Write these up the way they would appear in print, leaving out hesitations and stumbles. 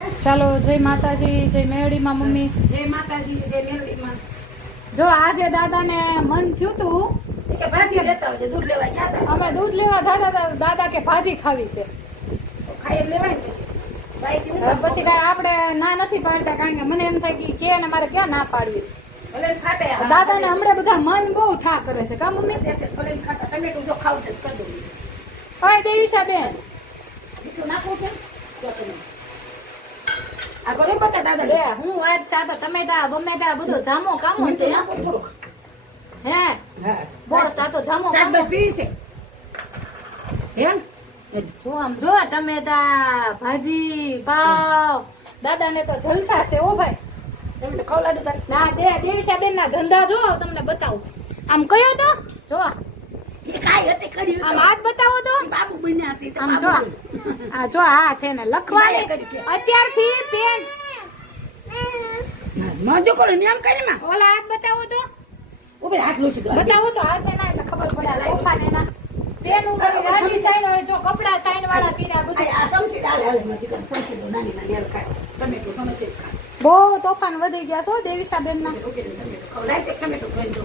ચાલો જય માતાજી, જય મેરડીમાં મમ્મી. જય માતાજી, જય મેરડીમાં. જો આજે દાદાને મન થયું તું કે ભાજી લેતા આવજો, દૂધ લેવા ગયા હતા. અમે દૂધ લેવા જતા હતા, દાદા કે ભાજી ખાવી છે. ખાઈ જ લેવાય ને પછી. પછી કાંઈ આપણે ના નથી પાડતા, કારણ કે મને એમ થાય કે ને મારે ક્યાં ના પાડવી. ભલે ખાતે દાદાને હમણાં બધા મન બહુ થા કરે છે કા મમ્મી? ભલે ખાતા ટમેટું જો ખાવું છે કરી દઉં. ઓય દેવીશા બેન, મીઠું નાખવું છે તો તમે આ કરે પતા દાદા લે હું વાત સાતો ટમેટા બમેટા બધું જામો કામો છે નાખો થોડુંક. હે હા બોસ સાતો જામો સાસ કામો. બસ પીવી છે એમ જો આમ જો ટમેટા ભાજી પાવ દાદાને તો જલસા છે ઓ ભાઈ. તમે ખવડાડું તાર ના દેવીશા બેન ના ધંધા જો તમને બતાવું. આમ કયો તો જો એ કાઈ હતી કડી આમ હાથ બતાવો તો બાબુ બન્યા છે તો આમ બાબુ જો બન્યા. આ જો હાથ એને લખવાની અત્યારથી પેન મોજો કોલો નિયમ કરી માં ઓલા હાથ બતાવો તો ઉપર હાથ લોસી દો બતાવો તો હાથ એના એટલે ખબર પડે તોફાન એના પેન ઉપર રાજી સાઈન વાળી જો કપડા સાઈન વાળા કીરા બધું આ સમસી દાલ હાલે નથી કર સમસી દો નાની નાની હાલ ખાય ટમેટું સમસી ખાય બહુ તોફાન વધી ગયા છો દેવીશા બેન ના. ઓકે ટમેટું ખવડાય તે ટમેટું ખાઈ દો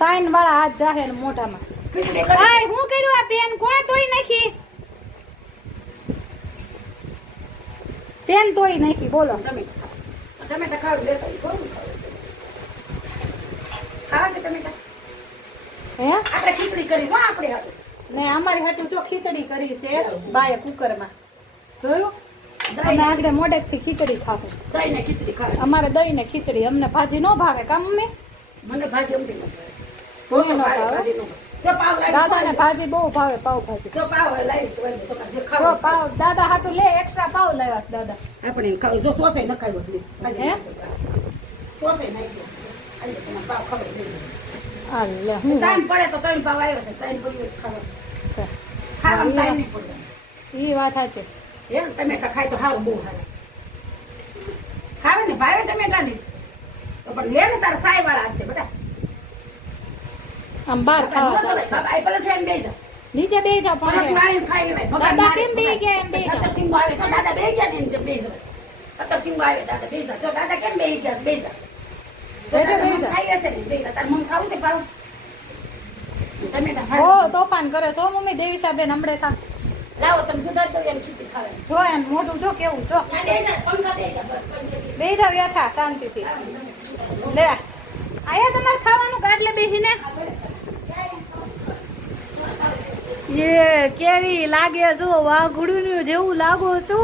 સાઈન વાળા હાથ જાહે ને મોઢામાં. ખીચડી કરી આય હું કર્યું આ પેન કોણે તોઈ નાખી? પેન તોઈ નાખી બોલો. ટમેટા ખાવ લેતા કોણ ખાવા છે ટમેટા હે આપણે ખીચડી કરી જો આપણે હવે ને અમારી હાટુ જો ખીચડી કરી છે બાય કુકરમાં જોયું. અમે દહીં આગળ મોઢેથી ખીચડી ખાવું. દહીં ને ખીચડી ખાવા અમારે દહીં ને ખીચડી, અમને ભાજી ન ભાવે કા મમ્મી? મને ભાજી અમથી ન ભાવે કોને ન ભાવે ભાવે? ભાજી ન ભાવે જો પાવ લાવી દાદાને ભાજી બહુ ભાવે, પાવ ભાજી. જો પાવ લાવી તો એમ તો જે જો ખાવ પાવ દાદા હાટુ લે એક્સ્ટ્રા પાવ લાવ્યા છે દાદા. આપણે એને ખાવ જો સોસે ન ખાયો છે હે? સોસે નાખ્યો આજે તમે પાવ ખબર નહીં આ લે હું ટાઈમ પડે તો ત્રણ પાવ આવ્યો છે ટાઈમ પડ્યો ખાવા છે ખાવામાં ટાઈમ નહીં પડે ઈ વાત સાચી. એમ ટમેટા ખાય તો સારું બહુ સારું ખાવે ને ભાવે ટમેટા ને તો પણ લે ને તાર સાય વાળા હાથ છે બેટા આમ બાર ખાવા બાબા આ પલટ બેસી જા નીચે બે જા પલટ પાણી. વાળીને ખાઈ લેવાય ભગવાન દાદા મારે કેમ બેહી ગયા એમ બેહી જા. સત્તર સિંગો આવે તો દાદા બેહી ગયા ને એમ જેમ બેહી જા સત્તર સિંગો આવે દાદા બેહી જા જો દાદા કેમ બેહી ગયા છે બેહી જા તો બેહી જા, દાદા બેહી મન જા. ખાઈ લેશે ને બેહી જા તાર મન ખાવું છે પાવ ટમેટા ઓ ખાય તોફાન કરે છો મમ્મી દેવીશા બેન હમણે થા. લાવો તમે સુધાર દો એમ ખીચડી ખાવે જો એમ મોઢું જો કેવું જો ના બેહી જા પંખા બેહી જા બસ પંખા બે જા વ્યથા શાંતિથી લે આયા તમારે ખાવાનું કાટલે બેસીને એ કેવી લાગે છો વાઘુડું જેવું લાગો છો.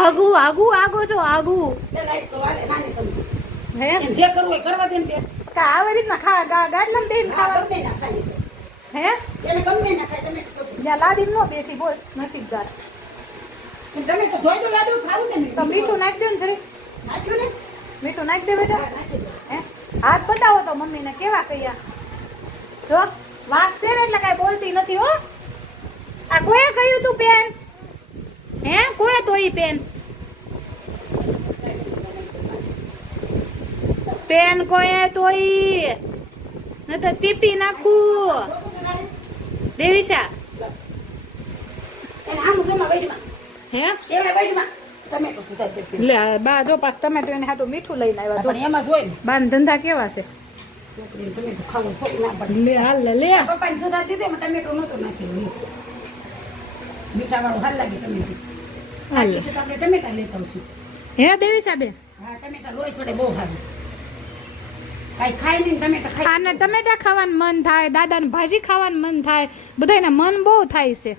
આગુ આગુ આગો છો આગુ લાઈટ તો વાલે નાની સમજી હે એને જે કરવું હોય કરવા દે ને બે કા આવી રીતના ગાડલામાં બેસીને ખાવા ગમે ના ખાય હે એને ગમે ના ખાય તમે જ્યાં લાડી નો બેસી બોલ નસીબદાર. તમે તો જોઈ તો લાડુ ખાવું છે ને તો મીઠું નાખી દો ને જરી નાખ્યું ને મીઠું નાખી દે બેટા. નાખી દો હે હાથ બતાવો તો મમ્મીને કેવા કયા જો વાઘ છે ને એટલે કઈ બોલતી નથી હો. આ કોએ કહ્યું તું પેન? હે કોણે તોઈ પેન? પેન કોએ તોઈ? ન તો ટીપી નાખું દેવીશા. એને આમ જમા વેડમાં હે એમાં વેડમાં ટમેટો સુધાર દેશે લે બા જો પાસ ટમેટો એને હાટું મીઠું લઈને આવ્યા જો. પણ એમાં જોઈ ને બાન ધંધા કેવા છે? છોકરીને ટમેટો ખાવું થોડું ના પડે લે હાલ લે પપ્પાને સુધાર દીધું એમાં ટમેટો નહોતું નાખેલું મીઠા વાળું હાલ લાગે ટમેટું હાલ પછી તો આપણે ટમેટા લેતા આવશું હે દેવીશા બેન હા ટમેટા લોહી ચડે બહુ સારું કાંઈ ખાય નહીં ટમેટા ખાય આને ટમેટા ખાવાનું મન થાય, દાદાને ભાજી ખાવાનું મન થાય, બધાને મન બહુ થાય છે.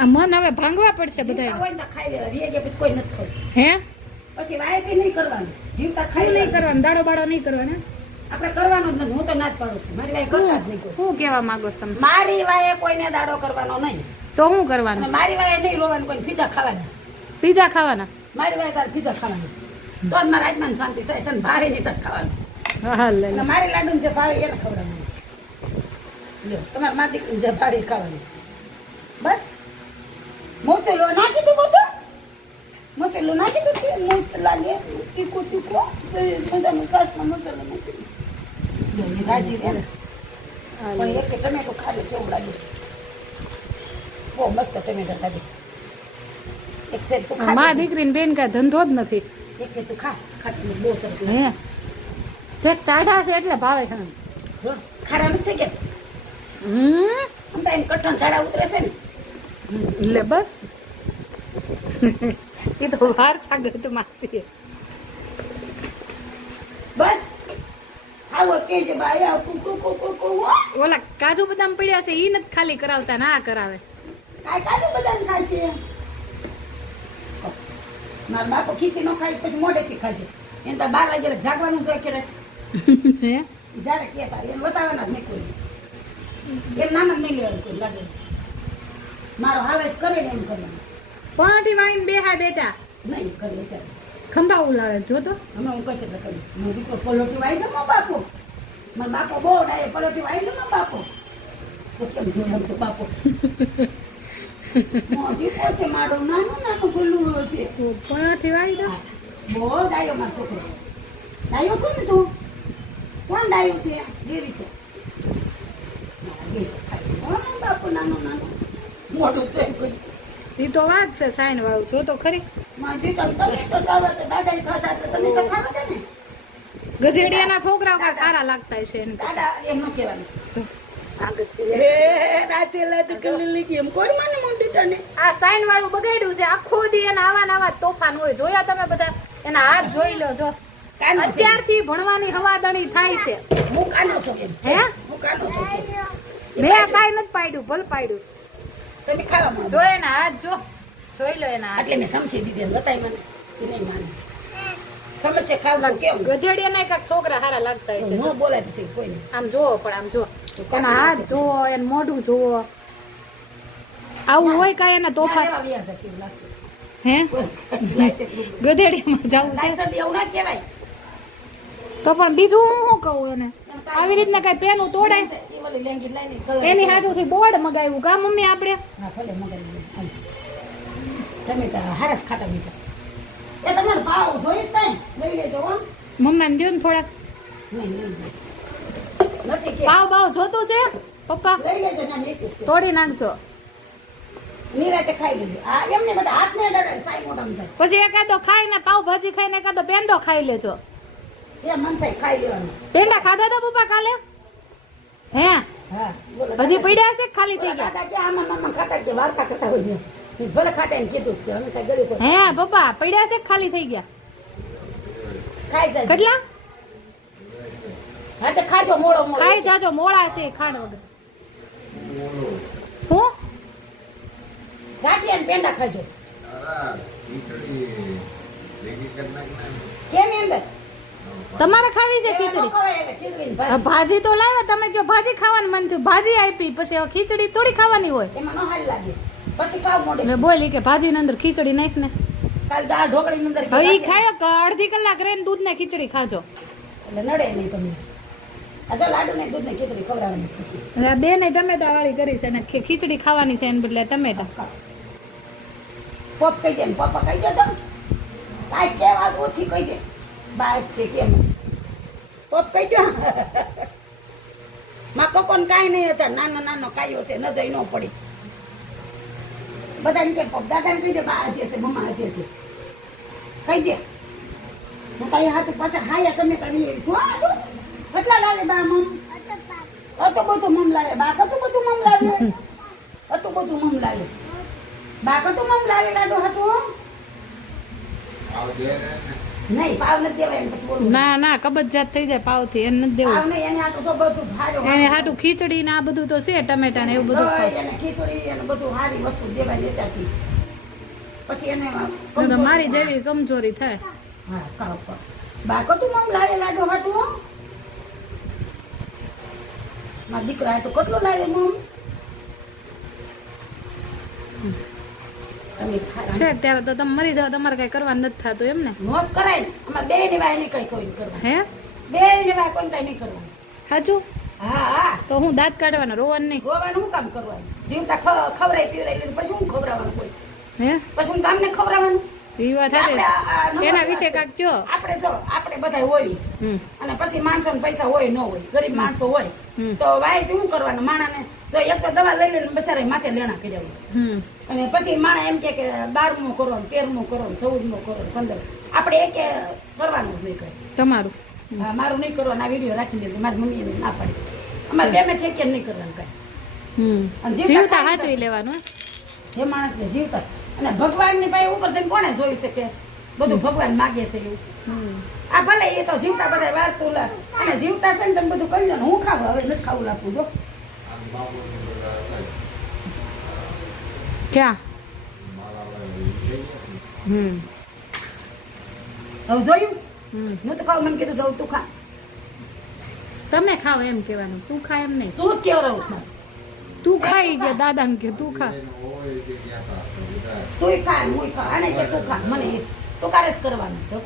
આ મન હવે ભાંગવા પડશે જીવતા બધાને. હોય ને તો ખાઈ લેવા રીએ ગયા પછી કોઈ નથી ખાવું હે પછી વાયથી નહીં કરવાનું જીવતા ખાઈ નહીં નહીં કરવાનું, દાડો બાડો નહીં કરવાનો. આપણે કરવાનો જ નથી હું તો ના જ પાડું છું મારી વાય કરતા જ નહીં કોઈ શું કહેવા માંગો છો તમે? મારી વાય કોઈને દાડો કરવાનો નહીં તો શું અને કરવાનું? મારી વાય નહીં રોવાનું કોઈ પીઝા ખાવાના પીઝા ખાવાના? મારી વાય તારે પીઝા ખાવાના તો જ મારા આત્માને શાંતિ થાય તને ભારે નહીં તક ખાવાનું હા લે અને મારી લાડુને જે ભાવે એને ખવડાવવાનું લ્યો તમારા મા દીકરીને જે ભાવે એ ખાવાનું બસ મોતેલો નાખી દઉં બધું મસાલો નાખી દઉં છે મસ્ત લાગે તીખું તીખું મજાનું કાસમાં મસાલો નાખી દઉં રાજી રે હા, પણ લે. એક ટમેટો ખાલી કેવું લાગે બહુ મસ્ત ટમેટા ખાધી એક ફેર તું ખા મા દીકરીને બેન કાંઈ ધંધો જ નથી. એક ફેર તું ખા ખાટી બહુ સરસ લાગે. હે જે ટાઢા છે એટલે ભાવે ખાને. જો ખારા નથી થઈ ગયા હમ આમ તો એને કઠણ ઝાડા ઉતરે છે ને લે બસ એ તો વાર સાગર તું માસી. બસ આવો કે છે ભાઈ આ કુ ઓલા કાજુ બદામ પડ્યા છે ઈ નથી ખાલી કરાવતા ના કરાવે. કાઈ કાજુ બદામ ખાય છે મારા બાપો ખીચી નો ખાય પછી મોઢેથી ખાય છે એને તો 12 વાગે જાગવાનું છે કે હે જ્યારે કે તારે એમ બતાવવાના જ નહીં કોઈ એમ નામ જ નહીં લેવાનું કોઈ લાગે મારો હાવેશ કરે ને એમ કરવાનું પાટી વાઈન બેહા બેટા નહીં કરે એટલે ખંભા ઉલાળે જો તો. અમે હું કશે તો કરું હું દીકરો પલોટી વાઈ દો મારો બાપો મારો બાપો બહુ ડાય પલોટી વાઈ દો મારો બાપો તો કેમ જોયું તો બાપો દીકરો છે મારો નાનું નાનું ગોલુડો છે પાટી વાઈ દો. બહુ ડાયો મારો છોકરો ડાયો છો ને તું કોણ ડાયો છે દેવી છે મારા બે છે ખાલી. હા, બાપુ નાનો નાનો મોટું છે કોઈ ઈ તો વાત છે સાઈન વાળું જો તો ખરી. માં દીકરો તમે તો દાવા તો દાદા ખાતા તો તમે તો ખાવા દે ને ગધેડિયાના છોકરા કાંઈ સારા લાગતા હશે એને. દાદા એમ ન કહેવાનું આગળ છે. રાતે લાત કરી લીધી એમ કોણ માને મોટી તને આ સાઈન વાળું બગાડ્યું છે આખો દી એના આવા ને આવા જ તોફાન હોય. જોયા તમે બધા એના હાથ જોઈ લો જો. કાનો છે અત્યારથી ભણવાની હવાદણી થાય છે. હું કાનો છું એમ હે હું કાનો છું મેં કાંઈ નથી પાડ્યું ભલ પાડ્યું. તમે ખાવા જો એના હાથ જો જોઈ લો એના હાથ. એટલે મેં સમજી દીધી બતાય મને કે નહીં માને સમજશે ખાવાનું કેમ ગધેડિયાના કાંઈક છોકરા સારા લાગતા હશે. ન બોલાય પછી કોઈ નહીં આમ જોવો પણ આમ જો એના હાથ જોવો એનું મોઢું જોવો. આવું હોય કાંઈ એના તોફાન હે ગધેડિયામાં જાવું છે. એવું ના કહેવાય તો પણ બીજું હું શું કહું એને આવી રીતના કઈ પેનું તોડાય એ ઓલી લેંગી લઈને કલર એની હાટુથી બોર્ડ મગાવ્યું કા મમ્મી આપણે. ના ભલે મગર ટમેટા હારસ ખાટા મીઠા એ તમારે ભાવ જોઈશ ને લઈ લેજો હો મમ્મીને દો ને થોડાક નહીં નથી કે પાવ બાવ જોતું છે પપ્પા લઈ લેજો ના મેકું છે તોડી નાખજો. નિરાતે ખાઈ લેજો આ એમને બધા હાથ ને ડરે સાઈ મોઢામાં જાય પછી એકાદો ખાઈને પાવ ભાજી ખાઈને એકાદો પેંડો ખાઈ લેજો. એ મન થાય ખાઈ લેવાનું પેંડા ખાધા હતા પપ્પા કાલે હે હા બોલો હજી પડ્યા છે કે ખાલી થઈ ગયા. દાદા કે આમાં મામા ખાતા કે વાર્તા કરતા હોય ને ભલે ખાતા એમ કીધું છે અમે કઈ ગરીબ હે પપ્પા પડ્યા છે કે ખાલી થઈ ગયા. ખાઈ જાય કેટલા હા તો ખાજો મોળો મોળો ખાઈ જાજો મોળા છે ખાંડ વગર. હું ગાંઠિયા ને પેંડા ખાજો કેમ અંદર તમારે ખાવી છે ખીચડી. ખીચડી ને આ ભાજી તો લાવ્યા તમે કયો ભાજી ખાવાનું મન થયું ભાજી આપી પછી હવે ખીચડી થોડી ખાવાની હોય. એમાં ન હારી લાગે પછી ખાવ મોડે એટલે બોલી કે ભાજીની અંદર ખીચડી નાખ ને કાલ દાળ ઢોકળી ની અંદર હવે ઈ ખાયો કે અડધી કલાક રહીને દૂધ ને ખીચડી ખાજો. એટલે નડે નહીં તમને આ જો લાડુ ને દૂધ ને ખીચડી ખવડાવવાની પછી અને આ બેને ટમેટા વાળી કરી છે અને ખીચડી ખાવાની છે એને બદલે ટમેટા. પોપ કહી દે ને પપ્પા કહી દે તો કાંઈ કેવા ઓછી કહી દે બાદ છે કેમ પોપ કહી દો માં કોકોન કાંઈ નહીં હતા નાનો નાનો કાયો છે નજર ન પડી બધાને કે પપ દાદાને કહી દે બા આજે છે મમ્મા આજે છે કહી દે હું કઈ હાથ પાછા હાયા તમે કરી શું કેટલા લાવે બા મમ અતો બધું મમ લાવે બા કતું બધું મમ લાવે અતું બધું મમ લાવે બા કતું મમ લાવે લાડો હતું નહીં પાવ નથી દેવાય એને પછી બોલું ના ના કબજિયાત થઈ જાય પાવથી એને નથી પાવ દેવું. નહીં એને આટલું તો બધું ભારે એને હાટું ખીચડી ને આ બધું તો છે ટમેટા ને એવું બધું ખાય. એને ખીચડી એને બધું સારી વસ્તુ દેવાય દેતાથી પછી એને નહીં તો મારી જેવી કમજોરી થાય. હા ખાવ ખાવ બા કતું મમ લાવે લાડો હાટું મારા દીકરા હાટું કેટલું લાવે મમ તમે ખા છે ત્યારે તો તમે મરી જાવ તમારે કઈ કરવાનું નથી થતું એમ ને. મોસ કરાય ને અમારે બે ની વાય નહીં કઈ કોઈ કરવા હે બે ની વાય કોઈ કઈ નહીં કરવાનું સાચું હા હા તો હું દાંત કાઢવાના રોવાનું નહીં. ગોવાનું શું કામ કરવાનું જીવતા ખવડાય પીવડાય લીધું પછી હું ખવડાવવાનું કોઈ હે પછી હું ગામને ખવડાવવાનું એ વાત આપણે હતી એના વિશે કાંક કયો. આપણે જો આપણે બધા હોય હમ અને પછી માણસો પૈસા હોય ન હોય ગરીબ માણસો હોય હમ. તો વાય શું કરવાનું માણાને તો એક તો દવા લઈ લઈને બચારા માથે લેણા કર્યા હમ અને પછી માણસ એમ કે 12મું કરો ને 13મું કરો ને 14મું કરો ને 15 આપણે એકે કરવાનું જ નહીં કરે તમારું હા, મારું નહીં કરવાનું આ વિડીયો રાખી દીધું મારી મમ્મી એને ના પાડી અમારે બે મેં કે નહીં કરવાનું કાંઈ હમ અને જીવતા સાચવી લેવાનું જે માણસને જીવતા અને ભગવાનની પાસે ઉપર થઈને કોણે જોઈ શકે બધું ભગવાન માગે છે એવું હમ આ ભલે એ તો જીવતા બધા વાર્તું લે અને જીવતા છે ને તમે બધું કરી લો ને હું ખાવું હવે નથી ખાવું લાગતું જો ક્યાં હમ હવે જોયું હમ હું તો ખાવ મને કીધું જવું તું ખા તમે ખાવ એમ કહેવાનું તું ખા એમ નહીં તું જ કેવડાવું ખા તું ખાઈ ગયા દાદા ને કે તું ખા તુંય ખા હું ખા આને કે તું ખા મને તું કારે જ કરવાનું છે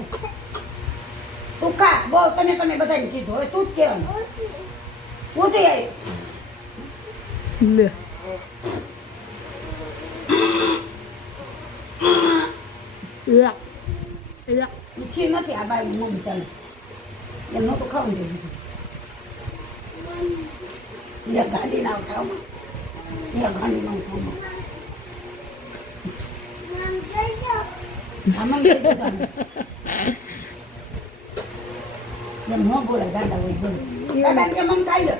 તું ખા બહુ તમે બધાને કીધું હવે તું જ કહેવાનું ઉધી આવી લે લા લા છી નથી આ બાઈ મમ્મી ચાલે એમ નહોતું ખાવું જોઈએ ગાડી ના ખાવામાં ગાડી ના ખાવામાં આમાં કીધું ચાલે. એમ ન બોલાય દાદા હોય બોલે દાદાને કે મમ ખાઈ લો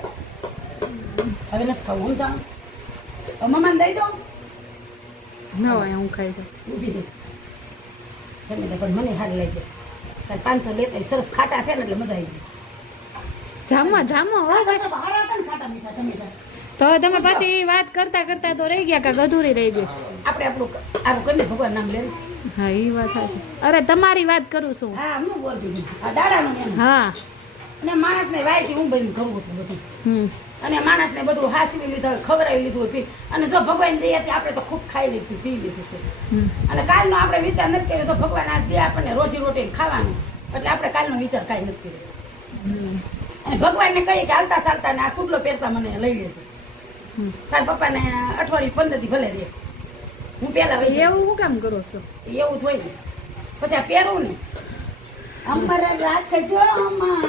હવે નથી ખાવું હું જાણું હવે મમ્માને દઈ દઉં ના હોય હું ખાઈ જાઉં ઊભી દે એમને તો પણ મને સારી લાગી કાલ 500 લેતા સરસ ખાટા છે ને એટલે મજા આવી જામો જામો હો ગઈ બહાર હતા ને ખાટા મીઠા ટમેટા તો તમે પાછી વાત કરતા કરતા તો રહી ગયા કે અધૂરી રહી ગઈ આપણે આપણું આવું કરીને ભગવાન નામ લે હા એ વાત સાચી અરે તમારી વાત કરું છું હા હું બોલતી હતી આ દાડાનું એમ હા અને માણસને વાયથી હું બધું કરવું હતું બધું હમ અને માણસને બધું હાસવી લીધું હોય ખવડાવી લીધું હોય પી અને જો ભગવાન દે આપણે તો ખૂબ ખાઈ લીધું પી લીધું છે હમ અને કાલનો આપણે વિચાર નથી કર્યો તો ભગવાન આ દે આપણને રોજી રોટી ખાવાનું એટલે આપણે કાલનો વિચાર કાંઈ નથી કર્યો હમ અને ભગવાનને કહીએ કે હાલતા ચાલતા ને આ સુડલો પહેરતા મને લઈ લેશે હમ. તાર પપ્પાને અઠવાડિયું 15 દી ભલે રહે હું પેલા વહી જાઉં. એવું હું કામ કરો છો એવું જ હોય ને પછી આ પહેરું ને અમર રાખજો માં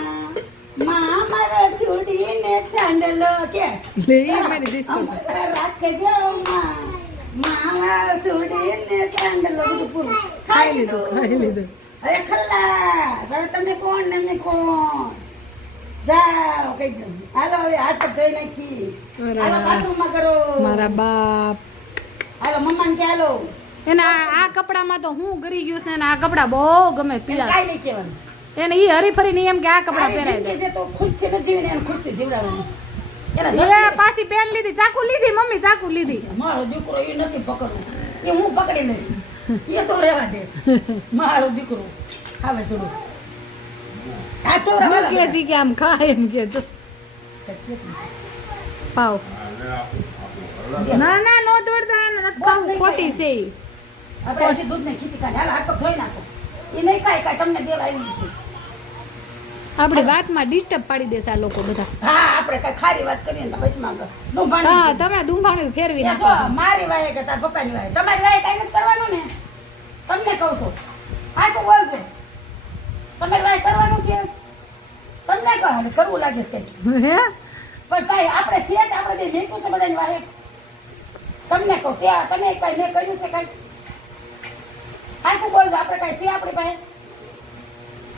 અમર છોડીને ચાંદલો કે લે એ મારી દીકરી અમર રાખજો માં અમર છોડીને ચાંદલો બધું પૂરું ખાઈ લીધું ખાઈ લીધું અરે ખલ્લાસ હવે તમે કોણ ને મેં કોણ જાઓ કઈ દઉં હાલો હવે હાથ ધોઈ નાખી હાલો બાથરૂમમાં કરો મારા બાપ હાલો મમ્માને કે હાલો એને આ કપડામાં તો હું કરી ગયું છે ને આ કપડા બહુ ગમે પીળા કાંઈ નહીં કહેવાનું એને ઈ હરીફરીને એમ કે આ કપડા મારી પહેરાય જિંદગી છે તો ખુશથી ન જીવીને એને ખુશથી જીવડાવવાનું એના દે એ પાછી પેન લીધી ચાકુ લીધી મમ્મી ચાકુ લીધી મારો દીકરો એ નથી પકડવું એ હું પકડી લઈશ એ તો રહેવા દે મારો દીકરો આવે જોડું આ ચોરા હું કે જી કે આમ ખાય એમ કે જો પાવ ના ના નો દોડતા નથી ખાવું ખોટી છે ઈ. આપણે હજી દૂધ ને ખીચી કાઢે હાલ હાથ પગ ધોઈ નાખો એ નહીં કાંઈ કાંઈ તમને દેવા આવી છે આપણી વાતમાં ડિસ્ટર્બ પાડી દેશે આ લોકો બધા હા આપણે કાંઈ ખારી વાત કરીએ ને તો વચમાં હા દુંભાણી તમે દુંભાણું ફેરવી એ નાખો જો મારી વાય કે તાર પપ્પાની વાય તમારી વાય કાંઈ નથી કરવાનું ને તમને કહું છું પાછું બોલજો તમારી વાય કરવાનું છે તમને કહો એટલે કરવું લાગે છે કંઈક હે પણ કાંઈ આપણે શેઠ આપણે બે મેકું છે બધાની વાય તમને કહું ત્યાં તમે કાંઈ મેં કર્યું છે કાંઈ પાછું બોલજો આપણે કાંઈ છે આપણી પાસે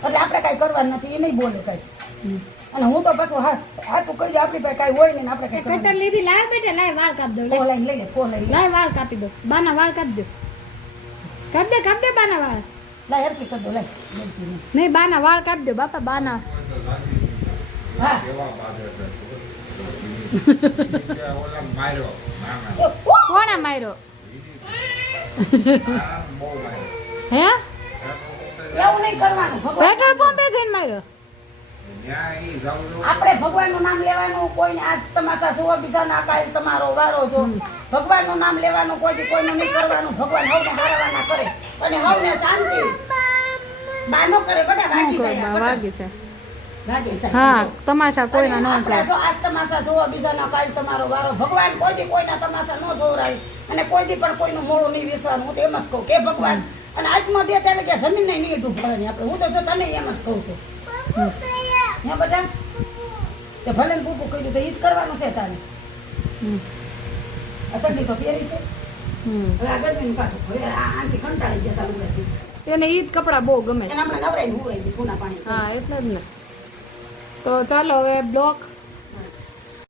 એટલે આપણે કાંઈ કરવાનું નથી એ નહીં બોલે કાંઈ અને હું તો પાછું હાથું કહી દે આપણી પાસે કાંઈ હોય નહીં ને આપણે કાંઈ કટર કરવાનું લીધી લાવ બેટા લાવ વાળ કાપ દો ફોન લઈને લઈ લે ફોન લઈને લાવ વાળ કાપી દો બાના વાળ કાપી દો કાપ દે બાના વાળ લાય હરકી કરી દો લાય બોલતી નહીં. નહીં બાના વાળ કાપી દો બાપા બાના હા માર્યો કોણે માર્યો હે એવું નહીં કરવાનું ભગવાન પેટ્રોલ પંપે જઈને માર્યો આપણે ભગવાનનું નામ લેવાનું કોઈને આજ તમાશા જોવા બીજાના કાલ તમારો વારો જો ભગવાનનું નામ લેવાનું કોઈ કોઈનું નહીં કરવાનું ભગવાન હવને હારવાના કરે અને હવને શાંતિ બાનો કરે બેટા ભાગી જાય આ વાગી છે ભાગી જાય હા તમાશા કોઈના ન આપણે થાય જો આજ તમાશા જોવા બીજાના કાલ તમારો વારો ભગવાન કોઈ કોઈના તમાશા ન જોવરાય અને કોઈ પણ કોઈનું મોડું નહીં વિસવાનું હું તો એમ જ કહું કે ભગવાન અને આજમાં દે ત્યારે કે જમીન નહીં લીધું ભરવાની આપણે હું તો જો તને એમ જ કહું છું હે બેટા તે ભલે ને પૂપું કર્યું તો એ જ કરવાનું છે તારે હમ. આ સડી તો પહેરી છે હમ. હવે આ ગરમીનું કાઢું હવે આ આંટી કંટાળી ગયા ચાલુ કરતી એને ઈ જ કપડાં બહુ ગમે છે. એને હમણાં નવરાઈને હુરાઈ ગઈ સોના પાણી હા એટલે જ ને. તો ચાલો હવે બ્લોગ